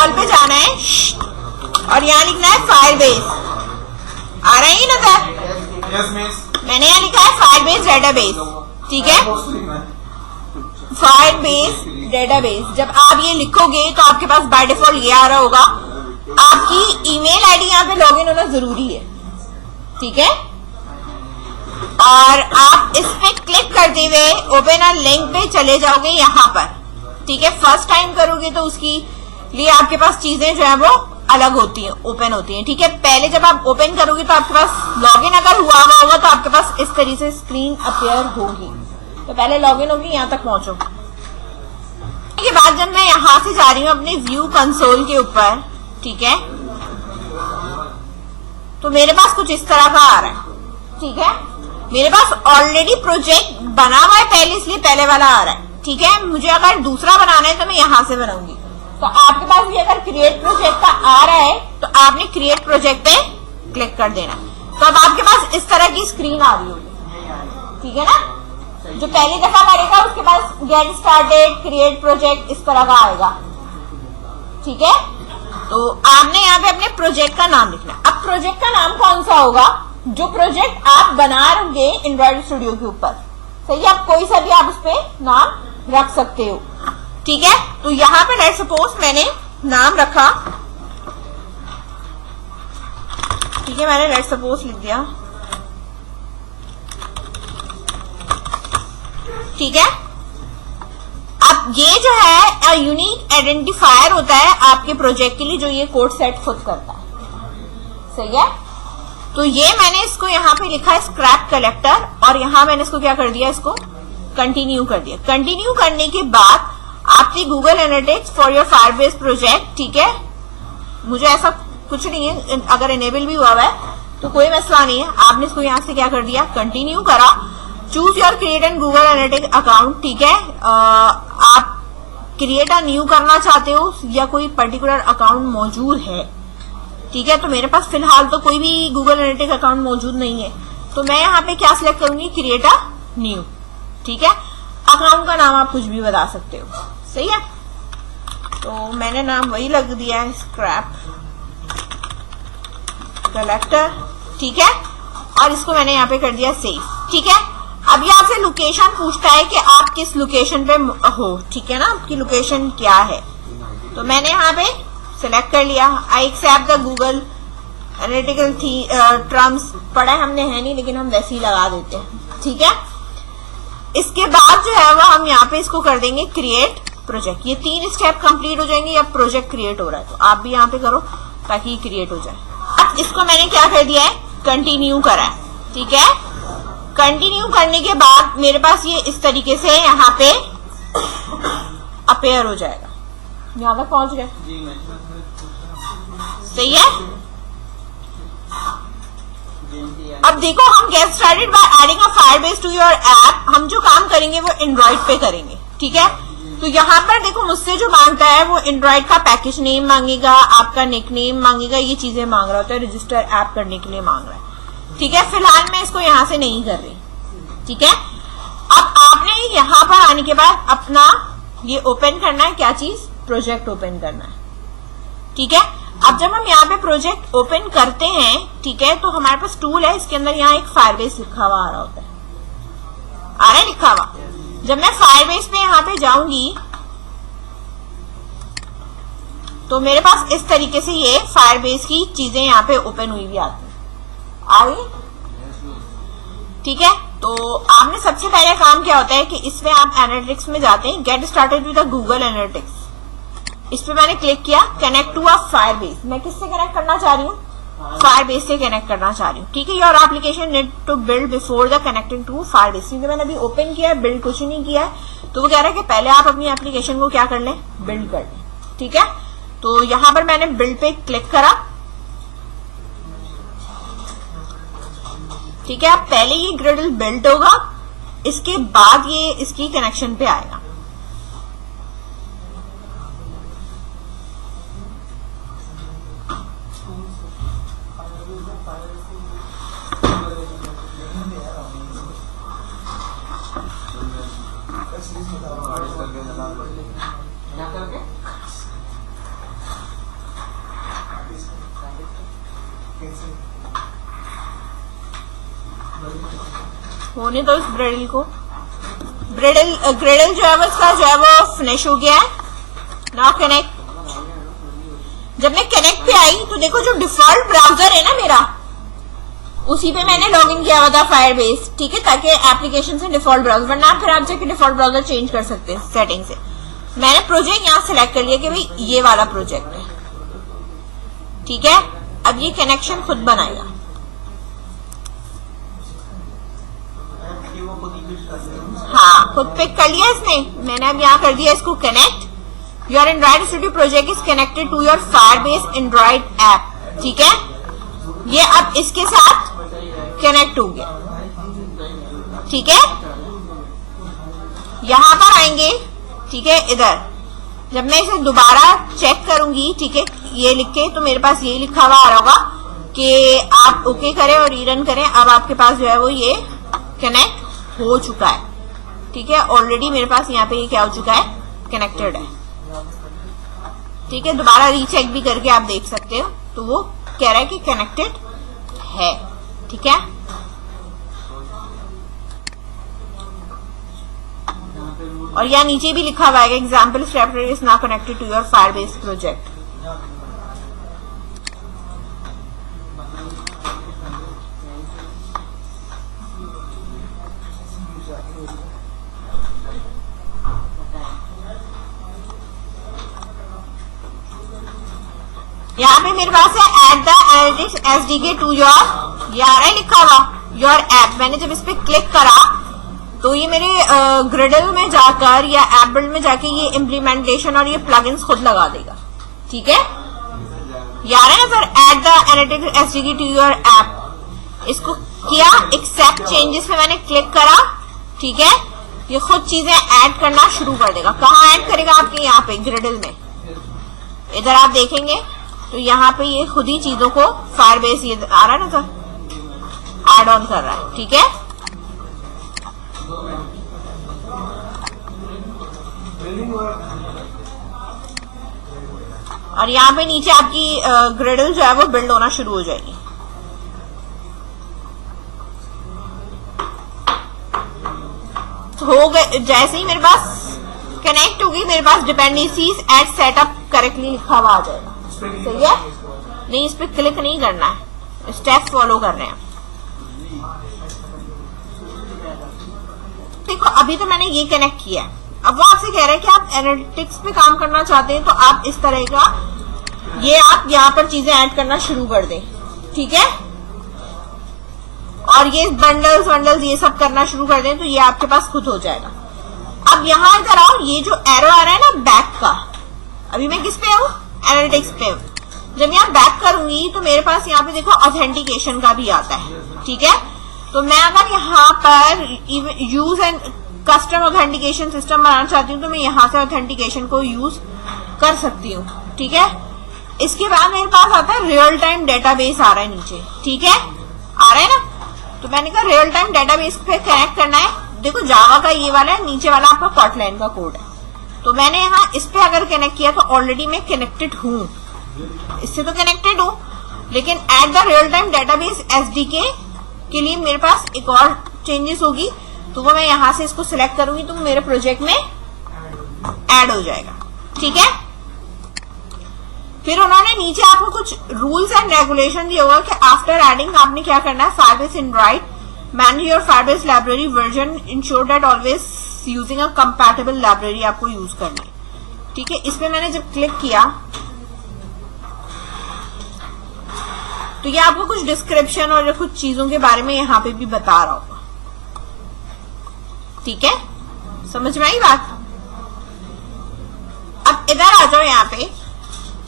Google पे जाना है और यहाँ लिखना है फायरबेस। आ रहा है ना सर? मैंने यहाँ लिखा है फायरबेस डेटाबेस, ठीक है, फायरबेस डेटाबेस। जब आप ये लिखोगे तो आपके पास बाय डिफॉल्ट ये आ रहा होगा। आपकी ईमेल आईडी यहाँ पे लॉगिन होना जरूरी है, ठीक है, और आप इस पे क्लिक करते हुए ओपन अ लिंक पे चले जाओगे यहाँ पर, ठीक है। फर्स्ट टाइम करोगे तो उसकी लिए आपके पास चीजें जो है वो अलग होती हैं, ओपन होती हैं, ठीक है। पहले जब आप ओपन करोगे तो आपके पास लॉगिन अगर हुआ होगा तो आपके पास इस तरीके से स्क्रीन अपीयर होगी। तो पहले लॉगिन होगी, यहाँ तक पहुंचो। के बाद जब मैं यहाँ से जा रही हूँ अपने व्यू कंसोल के ऊपर, ठीक है, तो मेरे पास कुछ इस तरह का आ रहा है, ठीक है। मेरे पास ऑलरेडी प्रोजेक्ट बना हुआ है पहले, इसलिए पहले वाला आ रहा है, ठीक है। मुझे अगर दूसरा बनाना है तो मैं यहाँ से बनाऊंगी। तो आपके पास भी अगर क्रिएट प्रोजेक्ट का आ रहा है तो आपने क्रिएट प्रोजेक्ट पे क्लिक कर देना। तो अब आपके पास इस तरह की स्क्रीन आ रही होगी, ठीक है ना। जो पहली दफा करेगा उसके पास गेट स्टार्टेड, क्रिएट प्रोजेक्ट इस तरह का आएगा, ठीक है। तो आपने यहाँ पे अपने प्रोजेक्ट का नाम लिखना। अब प्रोजेक्ट का नाम कौन सा होगा? जो प्रोजेक्ट आप बना रहे एंड्रॉइड स्टूडियो के ऊपर, सही है। आप कोई सा भी आप उस पे नाम रख सकते हो, ठीक है। तो यहाँ पे लेट्स सपोज मैंने नाम रखा, ठीक है, मैंने लेट्स सपोज लिख दिया, ठीक है। अब ये जो है यूनिक आइडेंटिफायर होता है आपके प्रोजेक्ट के लिए, जो ये कोड सेट खुद करता है, सही है। तो ये मैंने इसको यहाँ पे लिखा है स्क्रैप कलेक्टर, और यहाँ मैंने इसको क्या कर दिया, इसको कंटिन्यू कर दिया। कंटिन्यू करने के बाद आपकी Google analytics for your Firebase project, ठीक है। मुझे ऐसा कुछ नहीं है, अगर इनेबल भी हुआ है तो कोई मसला नहीं है। आपने इसको यहाँ से क्या कर दिया, कंटिन्यू करा। Choose your create and Google analytics account, ठीक है। आप क्रिएट अ न्यू करना चाहते हो या कोई पर्टिकुलर अकाउंट मौजूद है, ठीक है। तो मेरे पास फिलहाल तो कोई भी गूगल एनालिटिक्स अकाउंट मौजूद नहीं है, तो मैं यहाँ पे क्या सिलेक्ट करूंगी, क्रिएट अ न्यू, ठीक है। अकाउंट का नाम आप कुछ भी बता सकते हो, सही है। तो मैंने नाम वही लग दिया है, स्क्रैप कलेक्टर, ठीक है, और इसको मैंने यहाँ पे कर दिया सेव, ठीक है। अब ये आपसे लोकेशन पूछता है कि आप किस लोकेशन पे हो, ठीक है ना, आपकी लोकेशन क्या है। तो मैंने यहाँ पे सिलेक्ट कर लिया। I accept the Google analytical terms, पढ़ा हमने है नहीं लेकिन हम वैसे ही लगा देते हैं, ठीक है। इसके बाद जो है वो हम यहाँ पे इसको कर देंगे क्रिएट प्रोजेक्ट। ये 3 स्टेप कंप्लीट हो जाएंगे। अब प्रोजेक्ट क्रिएट हो रहा है तो आप भी यहाँ पे करो ताकि क्रिएट हो जाए। अब इसको मैंने क्या कर दिया है, कंटिन्यू करा है, ठीक है। कंटिन्यू करने के बाद मेरे पास ये इस तरीके से यहाँ पे अपेयर हो जाएगा। यहाँ तक पहुंच गए, सही है। अब देखो, हम get started by adding a Firebase to your app. हम जो काम करेंगे वो एंड्रॉइड पे करेंगे, ठीक है। तो यहाँ पर देखो मुझसे जो मांगता है वो एंड्रॉइड का पैकेज नेम मांगेगा, आपका निक नेम मांगेगा, ये चीजें मांग रहा होता है, रजिस्टर ऐप करने के लिए मांग रहा है, ठीक है। फिलहाल मैं इसको यहाँ से नहीं कर रही, ठीक है। अब आपने यहाँ पर आने के बाद अपना ये ओपन करना है, क्या चीज, प्रोजेक्ट ओपन करना है, ठीक है। अब जब हम यहाँ पे प्रोजेक्ट ओपन करते हैं, ठीक है, तो हमारे पास टूल है, इसके अंदर यहाँ एक फायरबेस लिखा हुआ आ रहा होता है, आ रहा है लिखा हुआ। जब मैं फायरबेस पे यहाँ पे जाऊंगी तो मेरे पास इस तरीके से ये फायरबेस की चीजें यहाँ पे ओपन हुई भी आती है, आ गई, ठीक है। तो आपने सबसे पहले काम क्या होता है कि इसमें आप एनालिटिक्स में जाते हैं, get started with Google analytics, इस पे मैंने क्लिक किया। कनेक्ट टू अ फायरबेस, मैं किससे कनेक्ट करना चाह रही हूँ, फायरबेस से कनेक्ट करना चाह रही हूँ, ठीक है। Your application need to build before the connecting to Firebase, क्योंकि मैंने अभी ओपन किया है, बिल्ड कुछ नहीं किया है, तो वो कह रहा है कि पहले आप अपनी एप्लीकेशन को क्या कर लें, बिल्ड कर लें, ठीक है। तो यहाँ पर मैंने बिल्ड पे क्लिक करा, ठीक है। अब पहले ये ग्रिडल बिल्ड होगा, इसके बाद ये इसकी कनेक्शन पे आएगा, होने दो इस ग्रेडल को। ग्रेडल जो है वो इसका जो है वो फिनिश हो गया है। Now connect. जब मैं कनेक्ट पे आई तो देखो जो डिफॉल्ट ब्राउजर है ना मेरा, उसी पे मैंने लॉगिन किया हुआ था फायरबेस, ठीक है, ताकि एप्लीकेशन से डिफॉल्ट ब्राउजर, वरना फिर आप जाके डिफॉल्ट ब्राउजर चेंज कर सकते हैं सेटिंग से। मैंने प्रोजेक्ट यहाँ सिलेक्ट कर लिया कि भाई ये वाला प्रोजेक्ट है, ठीक है। अब ये कनेक्शन खुद बनाएगा। हाँ, खुद पिक कर लिया इसने। मैंने अब यहाँ कर दिया इसको connect. Your Android Studio project is connected to your Firebase Android app, ठीक है। ये अब इसके साथ कनेक्ट हो गया, ठीक है। यहां पर आएंगे, ठीक है, इधर जब मैं इसे दोबारा चेक करूंगी, ठीक है, ये लिख के, तो मेरे पास ये लिखा हुआ आ रहा होगा कि आप ओके करें और रीरन करें। अब आपके पास जो है वो ये कनेक्ट हो चुका है, ठीक है। ऑलरेडी मेरे पास यहाँ पे ये क्या हो चुका है, कनेक्टेड है, ठीक है। दोबारा रीचेक भी करके आप देख सकते हो, तो वो कह रहा है कि कनेक्टेड है, ठीक है। और यहाँ नीचे भी लिखा हुआ है example library is now connected to your Firebase project. यहाँ पे मेरे पास है add the analytics SDK to your, ये आ रहा है लिखा हुआ योर ऐप। मैंने जब इस पे क्लिक करा तो ये मेरे ग्रिडल में जाकर या ऐप बिल्ड में जाके ये इम्प्लीमेंटेशन और ये प्लगइन्स खुद लगा देगा, ठीक है। ये आ रहा है ना sir, add the analytics SDK to your app. इसको किया, एक्सेप्ट चेंजेस पे मैंने क्लिक करा, ठीक है। ये खुद चीजें ऐड करना शुरू कर देगा। कहाँ ऐड करेगा, आपके यहाँ पे ग्रिडल में। इधर आप देखेंगे तो यहाँ पे ये खुद ही चीजों को फायरबेस, ये आ रहा है ना सर, ऐड ऑन कर रहा है, ठीक है। और यहाँ पे नीचे आपकी ग्रिडल जो है वो बिल्ड होना शुरू हो जाएगी। तो हो गए, जैसे ही मेरे पास कनेक्ट होगी, मेरे पास डिपेंडेंसीज एट सेटअप करेक्टली लिखा हुआ आ जाएगा, सही है। नहीं, इस पे क्लिक नहीं करना है, स्टेप फॉलो कर रहे हैं। देखो अभी तो मैंने ये कनेक्ट किया है। अब वो आपसे कह रहे हैं कि आप एनालिटिक्स पे काम करना चाहते हैं, तो आप इस तरह का ये आप यहाँ पर चीजें ऐड करना शुरू कर दें, ठीक है। और ये बंडल्स ये सब करना शुरू कर दें, तो ये आपके पास खुद हो जाएगा। अब यहाँ इधर आओ, ये जो एरो आ रहा है ना बैक का, अभी मैं किस पे हूँ, एनालिटिक्स पे हूँ। जब यहाँ बैक करूंगी तो मेरे पास यहाँ पे देखो ऑथेंटिकेशन का भी आता है, ठीक है। तो मैं अगर यहाँ पर use and custom authentication system बनाना चाहती हूँ, तो मैं यहाँ से ऑथेंटिकेशन को यूज कर सकती हूँ, ठीक है। इसके बाद मेरे पास आता है रियल टाइम डेटाबेस आ रहा है नीचे, ठीक है, आ रहा है ना। तो मैंने कहा रियल टाइम डेटाबेस पे कनेक्ट करना है। देखो जावा का ये वाला है, नीचे वाला आपका कॉटलैन का कोड है। तो मैंने यहाँ इस पे अगर कनेक्ट किया तो ऑलरेडी मैं कनेक्टेड हूँ, इससे तो कनेक्टेड हूँ, लेकिन at the real time database SDK के लिए मेरे पास एक और चेंजेस होगी, तो वो मैं यहाँ से इसको सिलेक्ट करूंगी तो मेरे प्रोजेक्ट में ऐड हो जाएगा, ठीक है। फिर उन्होंने नीचे आपको कुछ रूल्स एंड रेगुलेशन दिया होगा कि आफ्टर एडिंग आपने क्या करना है। Firebase Android manage your Firebase library version, ensure that always using a compatible library आपको यूज करनी है, ठीक है। इस पे मैंने जब क्लिक किया तो ये आपको कुछ डिस्क्रिप्शन और कुछ चीजों के बारे में यहाँ पे भी बता रहा होगा, ठीक है। समझ में आई बात। अब इधर आ जाओ, यहाँ पे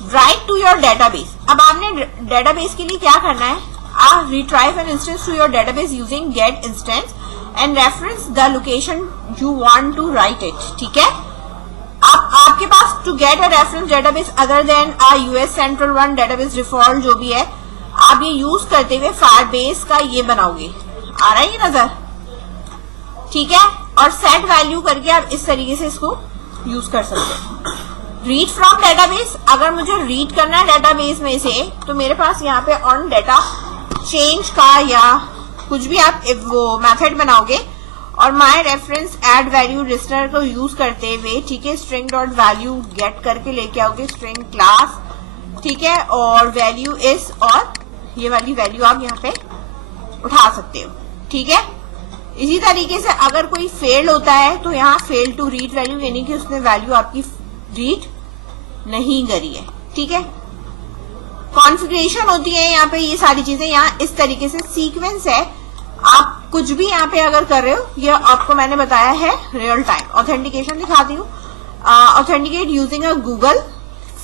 राइट टू योर डेटाबेस। अब आपने डेटाबेस के लिए क्या करना है, आप retrieve an instance to your database using get instance and reference the location you want to write it, ठीक है। आपके पास to get a reference database other than a US central one database default जो भी है, आप ये use करते हुए फायरबेस का ये बनाओगे, आ रहा है ये नजर, ठीक है। और सेट वैल्यू करके आप इस तरीके से इसको यूज कर सकते हैं। रीड फ्रॉम डेटाबेस, अगर मुझे रीड करना है डेटाबेस में से, तो मेरे पास यहाँ पे ऑन डेटा चेंज का या कुछ भी आप वो मेथड बनाओगे और my reference add value listener को यूज करते हुए, ठीक है, स्ट्रिंग डॉट वैल्यू गेट करके लेके आओगे स्ट्रिंग क्लास, ठीक है, और वैल्यू इस, और ये वाली वैल्यू आप यहाँ पे उठा सकते हो, ठीक है। इसी तरीके से अगर कोई फेल होता है तो यहाँ फेल टू रीड वैल्यू, यानी कि उसने वैल्यू आपकी रीड नहीं करी है, ठीक है। कॉन्फ़िगरेशन होती है यहाँ पे, ये सारी चीजें यहाँ इस तरीके से सीक्वेंस है। आप कुछ भी यहाँ पे अगर कर रहे हो, ये आपको मैंने बताया है रियल टाइम। ऑथेंटिकेशन दिखाती हूँ। ऑथेंटिकेट यूजिंग अ गूगल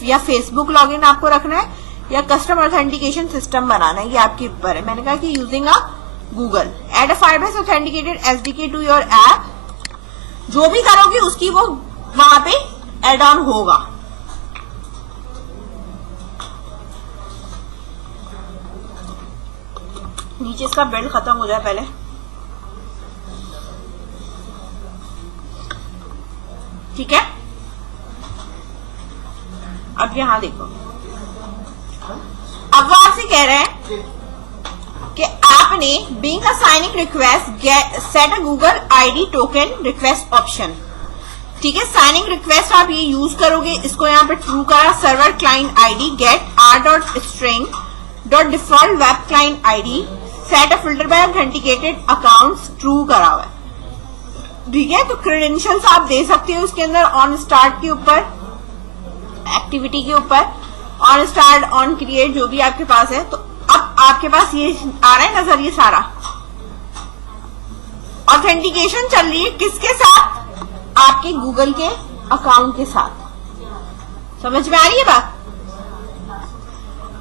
या फेसबुक लॉगिन आपको रखना है या कस्टम ऑथेंटिकेशन सिस्टम बनाना है, ये आपके ऊपर है। मैंने कहा कि using a Google, add a Firebase authenticated SDK to your app, जो भी करोगे उसकी वो वहां पे एड ऑन होगा। नीचे इसका बिल्ड खत्म हो जाए पहले, ठीक है। अब यहां देखो, अब वो आपसे कह रहे हैं कि आपने being a signing request set a Google ID token request option, ठीक है। साइनिंग रिक्वेस्ट आप ये यूज करोगे, इसको यहाँ पे ट्रू करा, server client ID get R dot string dot default web client ID set a filter by authenticated accounts, true करा हुआ है, ठीक है। तो क्रेडेंशियल्स आप दे सकते हो इसके अंदर, ऑन स्टार्ट के ऊपर, एक्टिविटी के ऊपर, ऑन स्टार्ट, ऑन क्रिएट, जो भी आपके पास है। तो अब आपके पास ये आ रहा है नजर, ये सारा ऑथेंटिकेशन चल रही है किसके साथ, आपके गूगल के अकाउंट के साथ। समझ में आ रही है बात।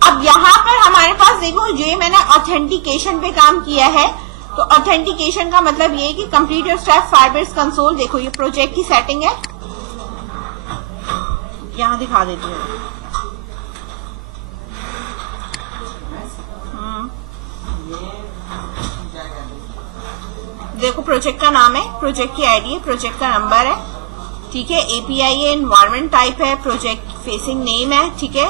अब यहाँ पर हमारे पास देखो, ये मैंने ऑथेंटिकेशन पे काम किया है। तो ऑथेंटिकेशन का मतलब ये है कि complete your step Firebase console. देखो ये प्रोजेक्ट की सेटिंग है, यहां दिखा देती हूँ। देखो प्रोजेक्ट का नाम है, प्रोजेक्ट की आईडी है, प्रोजेक्ट का नंबर है, ठीक है, एपीआई है, एनवायरमेंट टाइप है, प्रोजेक्ट फेसिंग नेम है, ठीक है,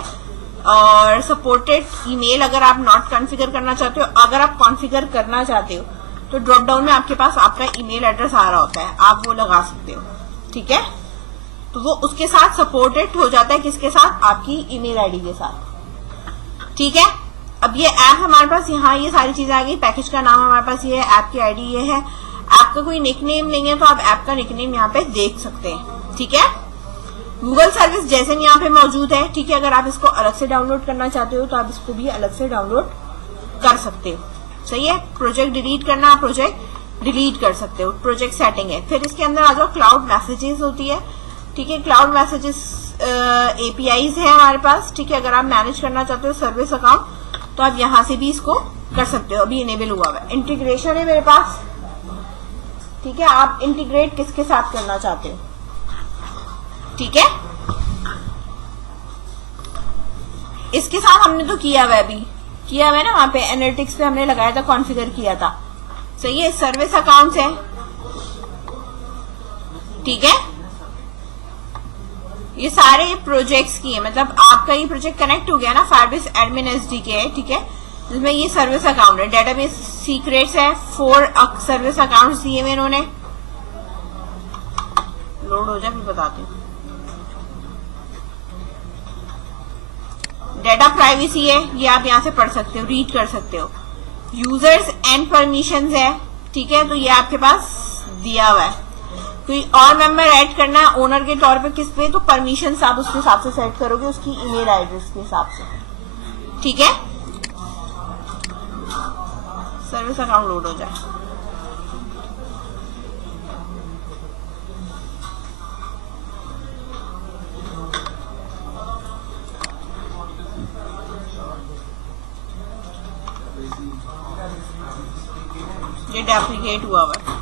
और सपोर्टेड ईमेल अगर आप नॉट कॉन्फ़िगर करना चाहते हो। अगर आप कॉन्फ़िगर करना चाहते हो तो ड्रॉप डाउन में आपके पास आपका ईमेल एड्रेस आ रहा होता है, आप वो लगा सकते हो, ठीक है। तो वो उसके साथ सपोर्टेड हो जाता है, किसके साथ, आपकी ईमेल आईडी के साथ, ठीक है। अब ये ऐप हमारे पास, यहाँ ये सारी चीजें आ गई। पैकेज का नाम हमारे पास ये है, ऐप की आईडी ये है। ऐप का कोई निकनेम नहीं है तो आप ऐप का निकनेम यहाँ पे देख सकते हैं, ठीक है। गूगल सर्विस जैसे यहाँ पे मौजूद है, ठीक है। अगर आप इसको अलग से डाउनलोड करना चाहते हो तो आप इसको भी अलग से डाउनलोड कर सकते हो, सही है। प्रोजेक्ट डिलीट करना, आप प्रोजेक्ट डिलीट कर सकते हो। प्रोजेक्ट सेटिंग है। फिर इसके अंदर आ जाओ, क्लाउड मैसेजेस होती है, ठीक है। क्लाउड मैसेजेस एपीआईज है हमारे पास, ठीक है। अगर आप मैनेज करना चाहते हो सर्विस अकाउंट तो आप यहां से भी इसको कर सकते हो, अभी इनेबल हुआ है। इंटीग्रेशन है मेरे पास, ठीक है। आप इंटीग्रेट किसके साथ करना चाहते हो, ठीक है। इसके साथ हमने तो किया हुआ, अभी किया हुआ है ना, वहां पे एनालिटिक्स पे हमने लगाया था, कॉन्फ़िगर किया था, सही है। सर्विस अकाउंट्स है, ठीक है। ये सारे प्रोजेक्ट्स की है, मतलब आपका ये प्रोजेक्ट कनेक्ट हो गया ना, फायरबेस एडमिन एसडीके है, ठीक है, जिसमें ये सर्विस अकाउंट है। डेटाबेस सीक्रेट्स है, 4 सर्विस अकाउंट्स दिए हुए इन्होंने। लोड हो जाए फिर बताती हूँ। डेटा प्राइवेसी है, ये आप यहाँ से पढ़ सकते हो, रीड कर सकते हो। यूजर्स एंड परमिशंस है, ठीक है, तो ये आपके पास दिया हुआ है। कोई और मेंबर ऐड करना है ओनर के तौर पे किस पे, तो परमिशंस आप उसके हिसाब से सेट करोगे, उसकी ईमेल एड्रेस के हिसाब से, ठीक है। सर्विस अकाउंट लोड हो जाए। ये डुप्लीकेट हुआ हुआ है।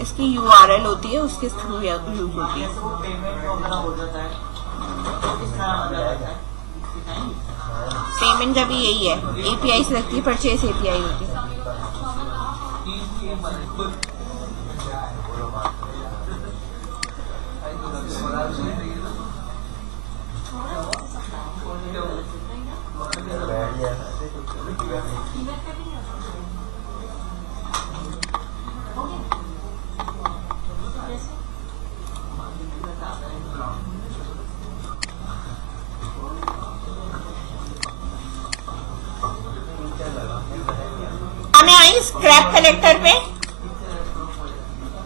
इसकी यूआरएल होती है, उसके थ्रू यूज होती है। पेमेंट जब यही है, एपीआई से लगती है, परचेस एपीआई होती है। गई स्क्रैप कलेक्टर पे।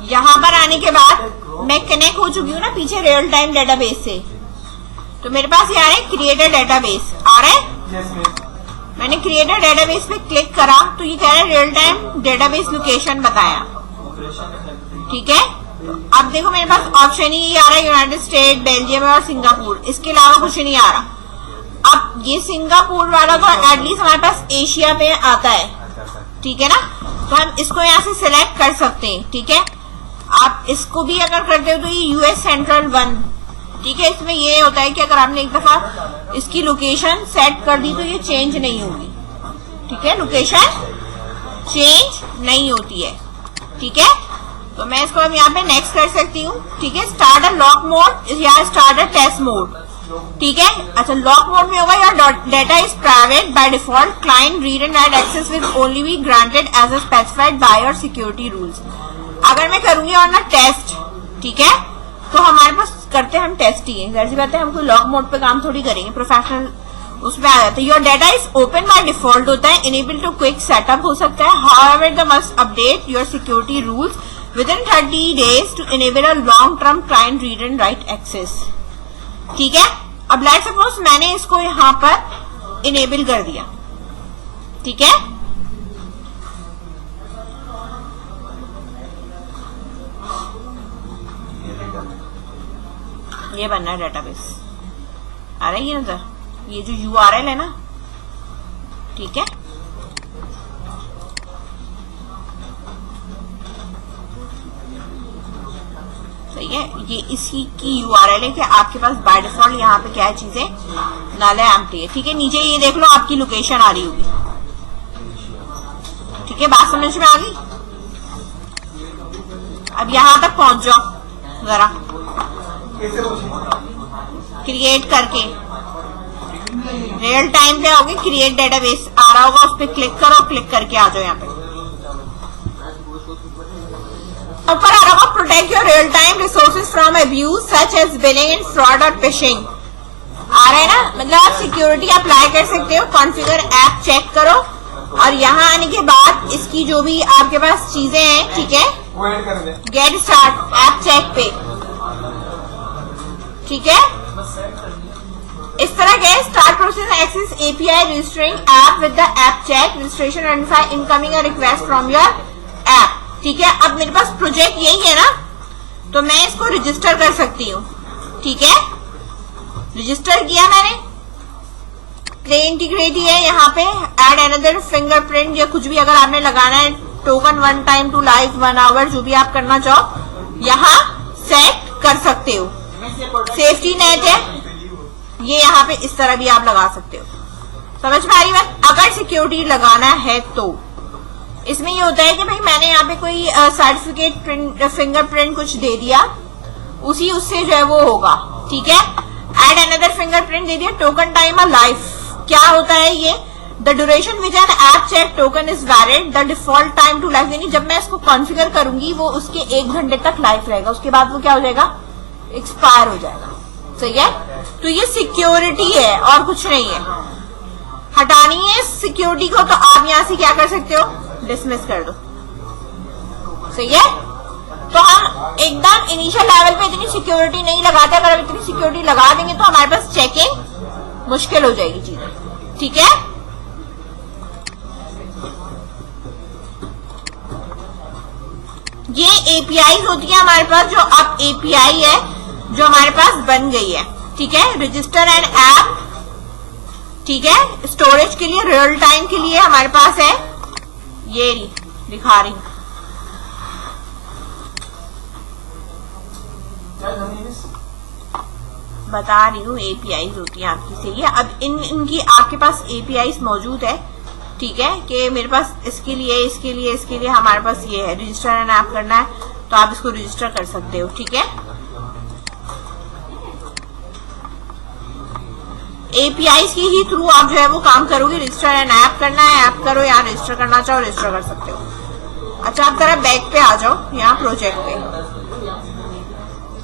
यहां पर आने के बाद मैं कनेक्ट हो चुकी हूँ ना पीछे रियल टाइम डेटाबेस से, तो मेरे पास ये आ रहा है क्रिएटर डेटाबेस आ रहा है। मैंने क्रिएटर डेटाबेस पे क्लिक करा तो ये कह रहा है रियल टाइम डेटाबेस लोकेशन बताया, ठीक है। अब देखो मेरे पास ऑप्शन ही आ रहा है यूनाइटेड स्टेट, बेल्जियम और सिंगापुर, इसके अलावा कुछ नहीं आ रहा। अब ये सिंगापुर वाला तो एटलीस्ट हमारे पास एशिया में आता है, ठीक है ना, तो हम इसको यहाँ से सिलेक्ट कर सकते हैं, ठीक है। आप इसको भी अगर करते हो तो ये यूएस सेंट्रल 1, ठीक है। इसमें ये होता है कि अगर आपने एक दफा इसकी लोकेशन सेट कर दी तो ये चेंज नहीं होगी, ठीक है, लोकेशन चेंज नहीं होती है, ठीक है। तो मैं इसको अब यहाँ पे नेक्स्ट कर सकती हूँ, ठीक है। स्टार्ट अ लॉक मोड या स्टार्ट अ टेस्ट मोड, ठीक है। अच्छा, लॉक मोड में होगा your data is private by default, client read and write access will only be granted as a specified by your security rules. अगर मैं करूंगी on a test, ठीक है, तो हमारे पास करते हैं हम टेस्ट ही है, जैसी बात है, हम कोई लॉक मोड पे काम थोड़ी करेंगे, प्रोफेशनल उसमें आ जाता है। Your data is open by default होता है, इनेबल टू क्विक सेटअप हो सकता है, however the must update your security rules within 30 days to enable a long term client read and write access, ठीक है। अब लेट्स सपोज मैंने इसको यहां पर इनेबल कर दिया, ठीक है। ये बनना है डेटाबेस, आ रही है नजर, ये जो URL है ना, ठीक है। सही है, ये इसी की URL है कि आपके पास बाय डिफॉल्ट यहाँ पे क्या है, चीजें नल है, एम्प्टी है, ठीक है। नीचे ये देख लो आपकी लोकेशन आ रही होगी, ठीक है, बात समझ में आ गई। अब यहां तक पहुंच जाओ जरा, क्रिएट करके रियल टाइम पे आओगे, क्रिएट डेटाबेस आ रहा होगा, उस पर क्लिक करो, क्लिक करके आ जाओ यहाँ पे। ऊपर आ रहा होगा protect your real time resources from abuse such as billing and fraud और फिशिंग, आ रहा है ना, मतलब आप सिक्योरिटी अप्लाई कर सकते हो। कॉन्फ़िगर ऐप चेक करो और यहाँ आने के बाद इसकी जो भी आपके पास चीजें हैं, ठीक है, गेट स्टार्ट ऐप चेक पे, ठीक है। इस तरह के start process access API registering app with the app check registration identify incoming request from your app, ठीक है। अब मेरे पास प्रोजेक्ट यही है ना, तो मैं इसको रजिस्टर कर सकती हूँ, ठीक है। रजिस्टर किया मैंने, प्ले इंटीग्रेट है यहाँ पे, एड अनदर फिंगरप्रिंट या कुछ भी अगर आपने लगाना है, token 1 time to life 1 hour, जो भी आप करना चाहो यहाँ सेट कर सकते हो। सेफ्टी नेट है ये, यहाँ पे इस तरह भी आप लगा सकते हो, समझ में आ रही बात। अगर सिक्योरिटी लगाना है तो इसमें ये होता है कि भाई मैंने यहाँ पे कोई सर्टिफिकेट फिंगरप्रिंट कुछ दे दिया, उसी उससे जो है वो होगा, ठीक है। एड अनदर फिंगरप्रिंट दे दिया, टोकन टाइम अ लाइफ, क्या होता है ये, the duration which an app check token is valid, the default time to life, यानी जब मैं इसको कॉन्फ़िगर करूंगी वो उसके 1 घंटे तक लाइफ रहेगा, उसके बाद वो क्या हो जाएगा, एक्सपायर हो जाएगा, सही है। तो ये सिक्योरिटी है और कुछ नहीं है। हटानी है सिक्योरिटी को तो आप यहां से क्या कर सकते हो, डिसमिस कर दो, सही है। तो हम एकदम इनिशियल लेवल पे इतनी सिक्योरिटी नहीं लगाते, अगर हम इतनी सिक्योरिटी लगा देंगे तो हमारे पास चेकिंग मुश्किल हो जाएगी चीजें, ठीक है। ये APIs होती है हमारे पास, जो अब API है जो हमारे पास बन गई है, ठीक है। रजिस्टर एंड ऐप, ठीक है, स्टोरेज के लिए, रियल टाइम के लिए हमारे पास है, ये दिखा रही बता रही हूँ, APIs होती है आपकी, सही है। अब इनकी आपके पास APIs मौजूद है, ठीक है, कि मेरे पास इसके लिए हमारे पास ये है, रजिस्टर एंड ऐप करना है तो आप इसको रजिस्टर कर सकते हो, ठीक है। APIs के ही थ्रू आप जो है वो काम करोगे, रजिस्टर एंड ऐप करना है, ऐप करो, या रजिस्टर करना चाहो रजिस्टर कर सकते हो। अच्छा, आप जरा बैक पे आ जाओ, यहाँ प्रोजेक्ट पे।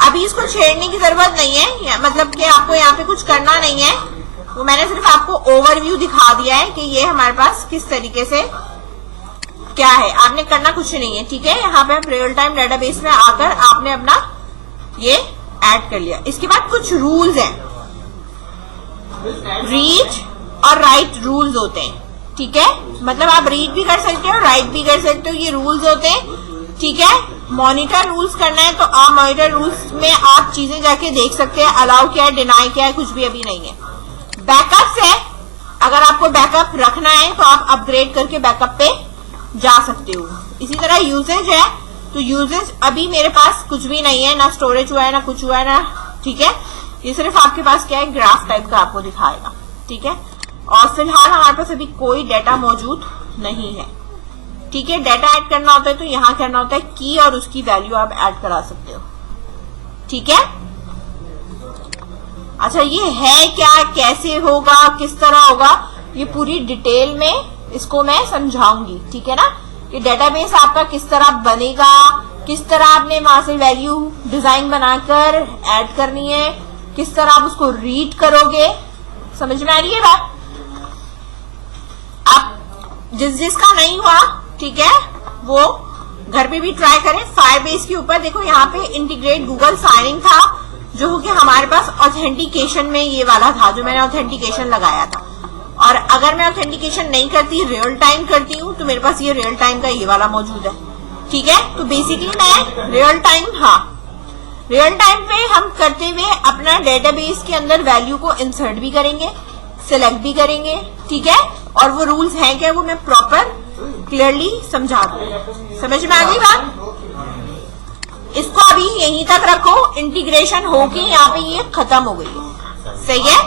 अभी इसको छेड़ने की जरूरत नहीं है, मतलब कि आपको यहाँ पे कुछ करना नहीं है, वो मैंने सिर्फ आपको ओवरव्यू दिखा दिया है कि ये हमारे पास किस तरीके से क्या है, आपने करना कुछ नहीं है, ठीक है। यहाँ पे आप रियल टाइम डेटाबेस में आकर आपने अपना ये ऐड कर लिया। इसके बाद कुछ रूल्स हैं, रीड और राइट रूल्स होते हैं, ठीक है। मतलब आप रीड भी कर सकते हो, राइट भी कर सकते हो, ये रूल्स होते हैं, ठीक है। मॉनिटर रूल्स करना है तो आप मॉनिटर रूल्स में आप चीजें जाके देख सकते हैं, अलाउ क्या है, डिनाई क्या है, कुछ भी अभी नहीं है। बैकअप्स है, अगर आपको बैकअप रखना है तो आप अपग्रेड करके बैकअप पे जा सकते हो। इसी तरह यूजेज है, तो यूजेज अभी मेरे पास कुछ भी नहीं है, ना स्टोरेज हुआ है ना कुछ हुआ है ना, ठीक है। ये सिर्फ आपके पास क्या है, ग्राफ टाइप का आपको दिखाएगा, ठीक है। और फिलहाल हमारे पास अभी कोई डाटा मौजूद नहीं है, ठीक है। डाटा ऐड करना होता है तो यहाँ करना होता है की और उसकी वैल्यू आप ऐड करा सकते हो, ठीक है। अच्छा, ये है क्या, कैसे होगा, किस तरह होगा, ये पूरी डिटेल में इसको मैं समझाऊंगी, ठीक है ना। ये डेटाबेस आपका किस तरह बनेगा, किस तरह आपने वहां से वैल्यू डिजाइन बनाकर ऐड करनी है, किस तरह आप उसको रीड करोगे, समझ में आ रही है बात। आप जिसका नहीं हुआ, ठीक है, वो घर पे भी ट्राई करें। फायरबेस के ऊपर देखो, यहाँ पे इंटीग्रेट गूगल साइन इन था, जो कि हमारे पास ऑथेंटिकेशन में ये वाला था, जो मैंने ऑथेंटिकेशन लगाया था। और अगर मैं ऑथेंटिकेशन नहीं करती, रियल टाइम करती हूँ, तो मेरे पास ये रियल टाइम का ये वाला मौजूद है, ठीक है। तो बेसिकली मैं रियल टाइम, हाँ, रियल टाइम पे हम करते हुए अपना डेटाबेस के अंदर वैल्यू को इंसर्ट भी करेंगे, सिलेक्ट भी करेंगे, ठीक है। और वो रूल्स हैं क्या, वो मैं प्रॉपर क्लियरली समझा दूँ। समझ में आ गई बात। इसको अभी यहीं तक रखो, इंटीग्रेशन होके यहाँ पे ये खत्म हो गई है, सही है।